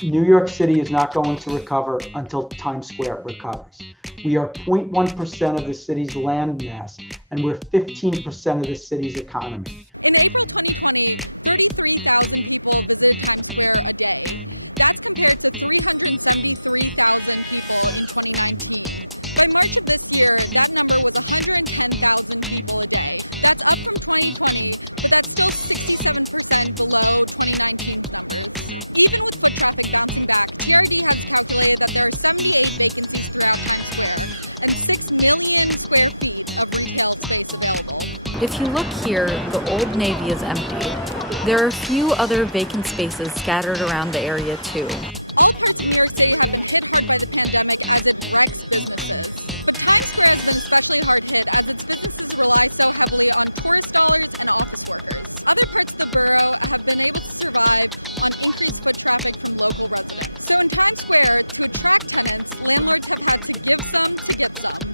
New York City is not going to recover until Times Square recovers. We are 0.1% of the city's land mass, and we're 15% of the city's economy. If you look here, the Old Navy is empty. There are a few other vacant spaces scattered around the area too.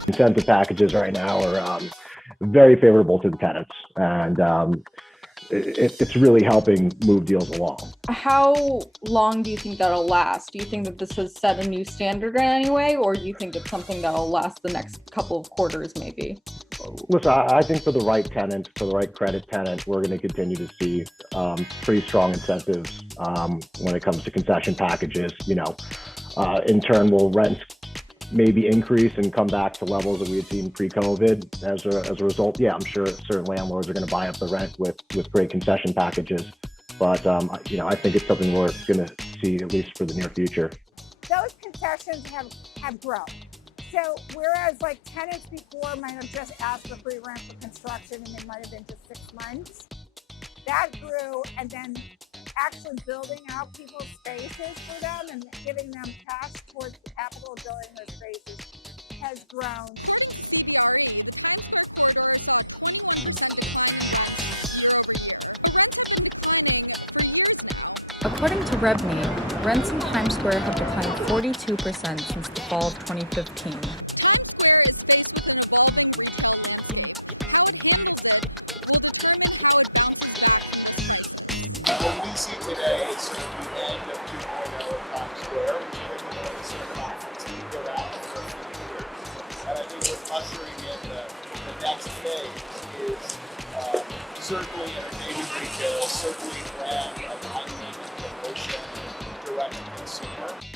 Incentive packages right now are very favorable to the tenants, and it's really helping move deals along. How long do you think that'll last? Do you think that this has set a new standard in any way, or do you think it's something that'll last the next couple of quarters maybe? Listen, I think for the right tenant, for the right credit tenant, we're going to continue to see pretty strong incentives when it comes to concession packages. In turn, will rents maybe increase and come back to levels that we had seen pre-COVID as a result? Yeah, I'm sure certain landlords are going to buy up the rent with great concession packages. But, I think it's something we're going to see at least for the near future. Those concessions have grown. So whereas like tenants before might have just asked for free rent for construction and it might have been just 6 months, that grew, and then actually building out people's spaces for them and giving them cash towards the capital of building those spaces has grown. According to RevMe, rents in Times Square have declined 42% since the fall of 2015. What we see today is the end of 2.0 at Times Square. It's a conference we put out for a few years. And I think we're ushering in the next phase is certainly entertainment retail, certainly brand alignment, promotion, direct to consumer.